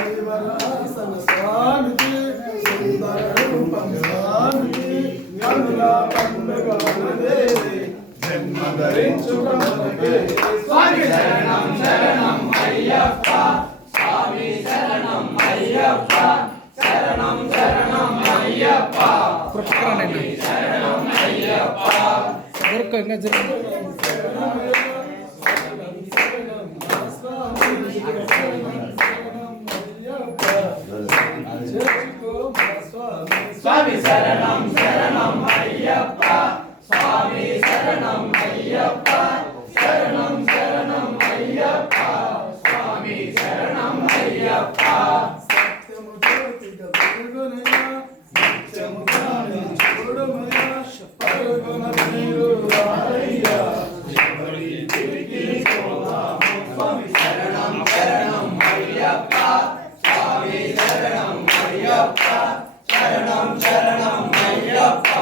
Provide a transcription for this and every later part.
హరివరాసన స్వామికి సుందర రూపం స్వామికి గంగా పండుగ జన్మ ధరించుకున్నకే స్వామి శరణం శరణం అయ్యప్ప స్వామి శరణం అయ్యప్ప శరణం శరణం అయ్యప్ప స్వామి శరణం అయ్యప్ప స్వామి శరణం శరణం అయ్యప్ప స్వామి శరణం అయ్యప్ప శరణం శరణం అయ్యప్ప స్వామి శరణం అయ్యప్ప సత్యము జ్యోతిగా వెలుగునయ నిత్యము గాని చూడుమయ పరుగున నీరు రాయ్యా శబరి తిరిగి పోదాము స్వామి శరణం శరణం అయ్యప్ప స్వామి శరణం అయ్యప్ప శరణం శరణం అయ్యప్ప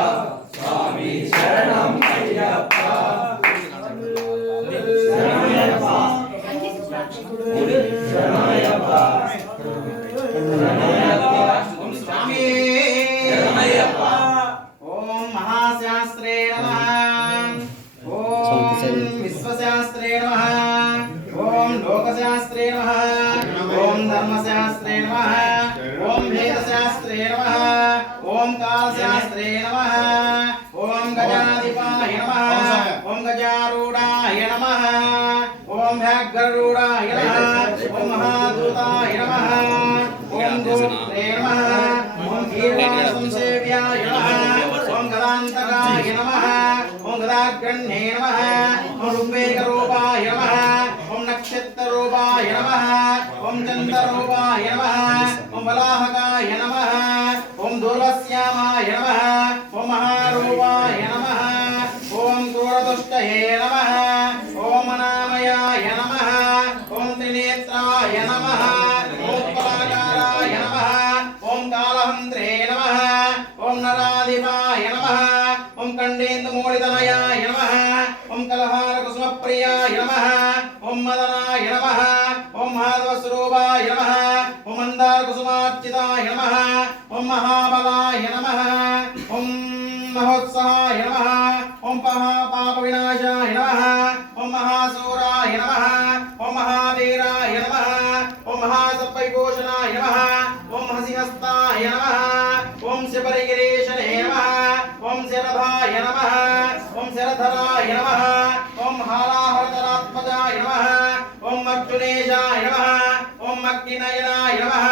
స్వామి శరణం అయ్యప్ప శరణమయ్యప్ప శరణమయ్యప్ప ఓం స్వామి శరణమయ్యప్ప ఓం మహాశాస్త్రే నమః ఓం విశ్వశాస్త్రే నమః ఓం లోకశాస్త్రే నమః ఓం ధర్మశాస్త్రే నమః ఓం వేదశాస్త్రే నమః ఓం కాలశాస్త్రే నమః ఓం గజాధిపాయ నమః ఓం గజారూఢాయ నమః ఓం వ్యాఘ్రరూఢాయ నమః ఓం మహాదూతాయ నమః ఓం గోత్రే నమః ఓం గీర్వాణసంసేవ్యాయ నమః ఓం గదాంతకాయ నమః ఓం గదాగ్రణ్యే నమః ఓం ఋగ్వేగరూపాయ నమః ఓం నక్షత్రరూపాయ నమః ఓం చంద్రరూపాయ నమః ఓం వలాహకాయ నమః ఓం దూర్వశ్యామాయ నమః ఓం మహారూపాయ నమః ఓం క్రూరదుష్టయే నమః ఓం అనామయాయ నమః ఓం త్రినేత్రాయ నమః ఓం పరాకారాయ నమః ఓం కాలహంత్రే నమః ఓం నరాధిపాయ నమః ఓం కండేందుమూలితనయాయ నమః ఓం కలహారకుసుమప్రియాయ నమః ఓం మదనాయ నమః ఓం మాధవస్వరూపాయ నమః ఓం మందారకుసుమార్చితాయ నమః ఓం మహాబలాయ నమః ఓం మహోత్సాహాయ నమః ఓం పాప వినాశాయ నమః ఓం మహాసూరాయ నమః ఓం మహావీరాయ నమః ఓం మహాసర్పవిభూషణాయ నమః ఓం హసిహస్తాయ నమః ఓం శబరిగిరీశనే నమః ఓం శరభాయ నమః ఓం శరధరాయ నమః ఓం హాలాహరతరాత్మజాయ నమః ఓం అర్జునేశాయ నమః ఓం అగ్నినయనాయ నమః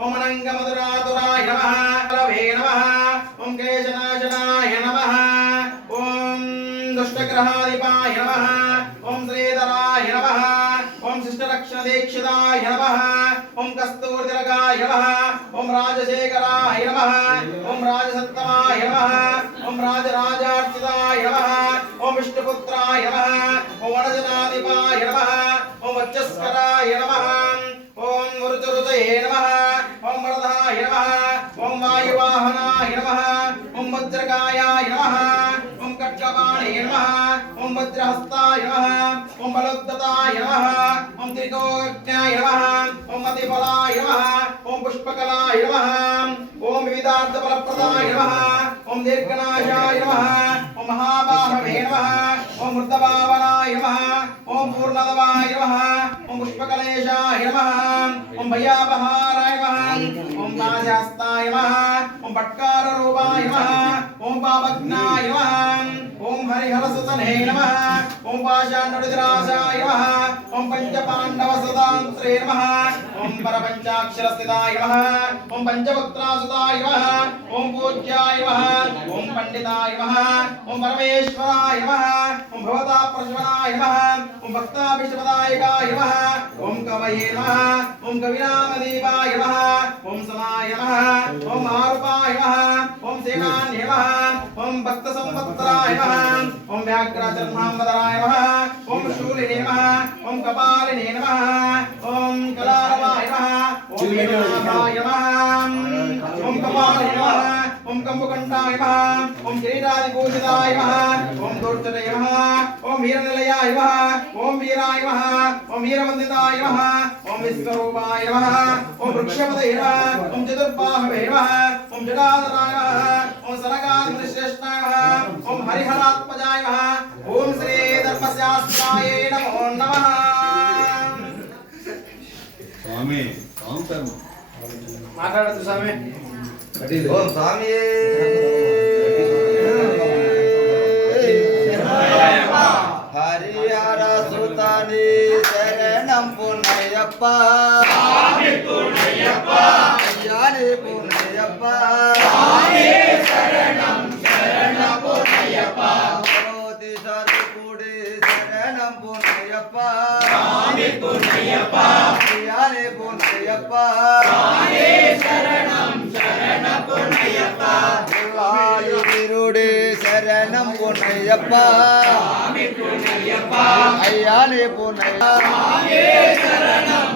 ఓం అనంగమధురాతురాయ నమః కలవే నమః ఓం క్లేశనాశనాయ నమః ఓం దుష్టగ్రహాధిపాయ నమః ఓం శ్రీధరాయ నమః ఓం శిష్టరక్షణదీక్షితాయ నమః ఓం కస్తూరితిలకాయ నమః ఓం రాజశేఖరాయ నమః ఓం రాజసత్తమాయ నమః ఓం రాజరాజార్చితాయ నమః ఓం విష్ణుపుత్రాయ నమః ఓం వనజనాధిపాయ నమః ఓం వచ్చస్కరాయ నమః ఓం వృతురుతయే నమః ఓం వరదాయ నమః ఓం వాయువాహనాయ నమః ఓం వజ్రకాయాయ నమః ఓం ఖడ్గపాణే నమః ఓం వజ్రహస్తాయ నమః ఓం బలోద్ధతాయ నమః ఓం త్రికోజ్ఞాయ నమః ఓం అతిబలాయ నమః ఓం పుష్పకలాయ నమః ఓం వివిధార్థఫలప్రదాయ నమః ఓం దీర్ఘనాశాయ నమః ఓం మహాబాహవే నమః ఓం వృద్ధభావనాయ నమః ఓం పూర్ణదవాయ నమః ఓం పుష్పకలేశాయ నమః ఓం భయాపహారాయ నమః ఓం నాశాస్తాయ నమః ఓం పట్కారరూపాయ నమః ఓం పాపజ్ఞాయ నమః ఓం హరిహరసుతనే నమః ఓం పాషాణుడిరాజాయ నమః ఓం పంచపాండవసుతాంత్రే నమః ఓం పరపంచాక్షరస్థితాయ నమః ఓం పంచవక్త్రాసుతాయ నమః ఓం పూజ్యాయ నమః ఓం పండితాయ నమః ఓం పరమేశ్వరాయ నమః ఓం భవతాప్రశమనాయ నమః ఓం భక్తాభిషపదాయకాయ నమః ఓం కవయే నమః ఓం కవినామదీపాయ నమః ఓం సమాయ నమః ఓం ఆరుపాయ నమః ఓం సేనాన్య నమః ఓం భక్త సంవత్సరాయ నమః ఓం వ్యాఘ్రచర్మాంబరాయ నమః ఓం శూలినే నమః ఓం కపాలినే నమః ఓం కలారవాయ నమః ఓం వీణాభాయ నమః ఓం కపాలినే నమః ఓం ओम कंबुकंठाय नमः ओम किरीटादिभूषिताय नमः ओम दुर्जनाय नमः ओम वीरनिलयाय नमः ओम वीराय नमः ओम वीरवंदिताय नमः ओम विश्वरूपाय नमः ओम वृक्षपतये नमः ओम चतुर्बाहवे नमः ओम जटाधराय नमः ओम सनकादिश्रेष्ठाय नमः ओम हरिहरात्मजाय नमः ओम श्री धर्मशास्त्राय नमो नमः। स्वामी काम कर्म माताडतु स्वामी ओम स्वामी हरिहर सुतानि शरणं पुण्यप्पा स्वामी पुण्यप्पा यानि पुण्यप्पा स्वामी शरणं पुण्यप्पा मोति सर्वकुडे शरणं पुण्यप्पा स्वामी पुण्यप्पा यानि पुण्यप्पा स्वामी शरणं पुण्यप्पा वायुविरुडे शरणं पुण्यप्पा स्वामी पुण्यप्पा अय्याने पुण्यप्पा स्वामी शरणं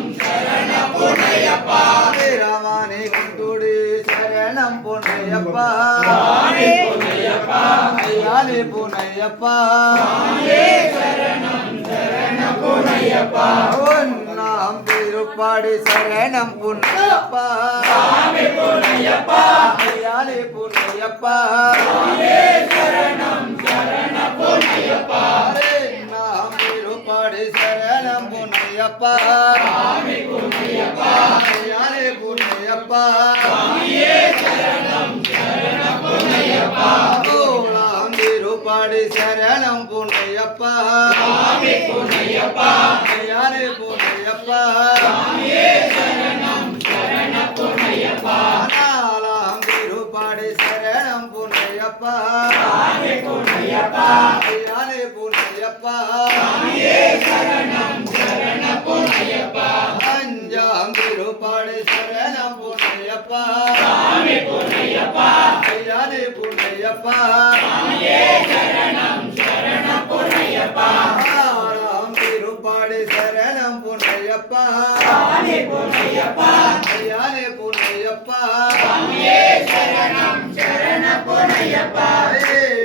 पुण्यप्पा रामाने कुंडुडे शरणं पुण्यप्पा स्वामी पुण्यप्पा अय्याने पुण्यप्पा स्वामी शरणं पुण्यप्पा ओन्नाम तिरुप्पाडि शरणं पुण्यप्पा स्वामी पुण्यप्पा अय्याने पुण्यप्पा स्वामी शरणं पुण्यप्पा नाम तिरुप्पाडि शरणं पुण्यप्पा स्वामी पुण्यप्पा अय्याने पुण्यप्पा स्वामी शरणं पुण्यप्पा ओम तिरुप्पाडि शरणं पुण्यप्पा स्वामी पुण्यप्पा अय्याने पुण्यप्पा स्वामी शरणं पुण्यप्पा नालाम तिरुप्पाडि शरणं पुण्यप्पा स्वामी पुण्यप्पा अय्याने पुण्यप्पा स्वामी शरणं पुण्यप्पा अंजाम तिरुप्पाडि शरणं पुण्यप्पा स्वामी पुण्यप्पा अय्याने पुण्यप्पा स्वामी शरणं पुण्यप्पा आराम तिरुप्पाडि शरणं पुण्यप्पा स्वामी पुण्यप्पा अय्याने पुण्यप्पा स्वामी शरणं पुण्यप्पा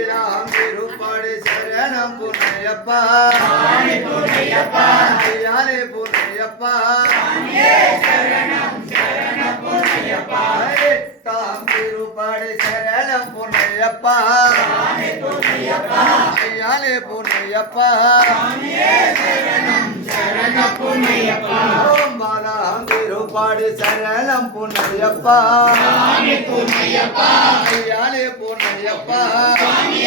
राम तिरुप्पाडि शरणं पुण्यप्पा स्वामी पुण्यप्पा अय्याने पुण्यप्पा स्वामी शरणं पुण्यप्पा ताम तिरुप्पाडि शरणं पुण्यप्पा स्वामी पुण्यप्पा अय्याने पुण्यप्पा स्वामी शरणं पुण्यप्पा ओम बालाम तिरुप्पाडि शरणं पुण्यप्पा स्वामी पुण्यप्पा अय्याने पुण्यप्पा स्वामी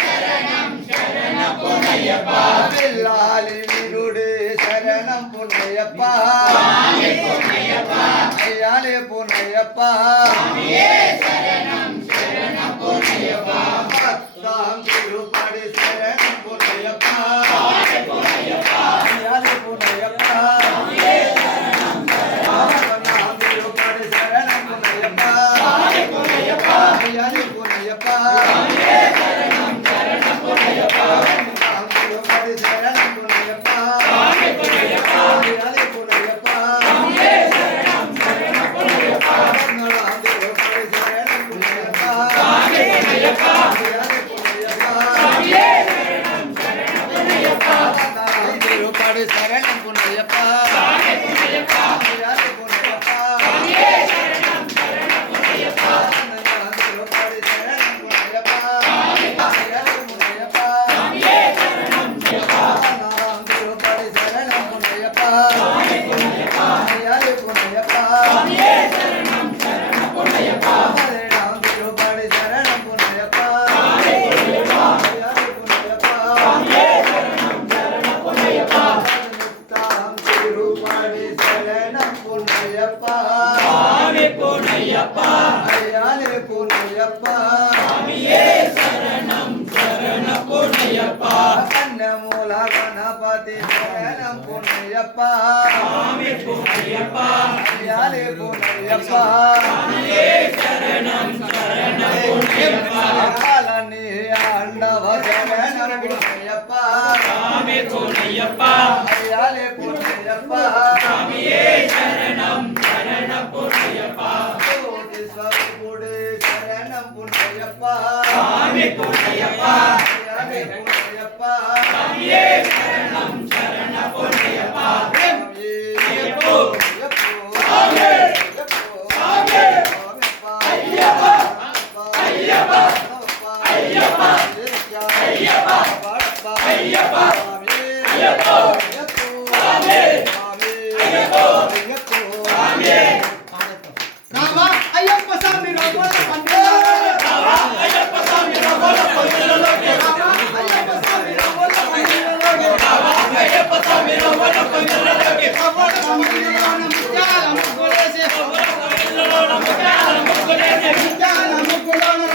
शरणं पुण्यप्पा बिल्लालि विरुडे शरणं पुण्यप्पा स्वामी पुण्यप्पा अय्याने पुण्यप्पा स्वामी शरणं पुण्यप्पा भक्तां तिरुप्पाडि शरणं पुण्यप्पा स्वामी पुण्यप्पा अय्याने पुण्यप्पा स्वामी शरणं तिरुप्पाडि शरणं पुण्यप्पा स्वामी पुण्यप्पा अय्याने पुण्यप्पा स्वामी शरणं पुण्यप्पा तिरुप्पाडि शरणं पुण्यप्पा स्वामी पुण्यप्पा अय्याने पुण्यप्पा स्वामी शरणं पुण्यप्पा तिरुप्पाडि शरणं पुण्यप्पा स्वामी पुण्यप्पा अय्याने पुण्यप्पा स्वामी शरणं पुण्यप्पा तिरुप्पाडि शरणं पुण्यप्पा स्वामी पुण्यप्पा अय्याने पुण्यप्पा स्वामी शरणं पुण्यप्पा तिरुप्पाडि शरणं पुण्यप्पा स्वामी अय्याने पुण्यप्पा स्वामी शरणं पुण्यप्पा तिरुप्पाडि शरणं पुण्यप्पा स्वामी पुण्यप्पा अय्याने पुण्यप्पा स्वामी शरणं पुण्यप्पा हरे राम तिरुप्पाडि शरणं पुण्यप्पा स्वामी पुण्यप्पा अय्याने पुण्यप्पा स्वामी शरणं पुण्यप्पा नित्तां तिरुप्पाडि शरणं पुण्यप्पा स्वामी पुण्यप्पा अय्याने पुण्यप्पा स्वामी शरणं पुण्यप्पा अन्नमूल गणपति शरणं पुण्यप्पा स्वामी पुण्यप्पा अय्याने पुण्यप्पा स्वामी शरणं पुण्यप्पा कालनी आंडव शरणं पुण्यप्पा स्वामी पुण्यप्पा अय्याने पुण्यप्पा स्वामी शरणं पुण्यप्पा ज्योति स्वरूपुडे शरणं पुण्यप्पा சாமி பொன்னையப்பா சாமியே சரணம் சரண பொன்னையப்பா ஐயப்போ சாமி சாமி ஐயப்பா ஐயப்பா ஐயப்பா ஐயப்பா ஐயப்பா ஐயப்போ சாமி ஐயப்போ சாமி రావా అయ్యప్ప స్వామి రాబోల పండుగ రావా అయ్యప్ప స్వామి రాబోల పండుగలోకి రావా అయ్యప్ప స్వామి రాబోల పండుగలోకి రావా అయ్యప్ప స్వామి రాబోల పండుగలోకి రాబోల పండుగలోన ముత్యాల ముగ్గులేసి పండుగలోన ముత్యాల ముగ్గులేసి ముత్యాల ముగ్గులోన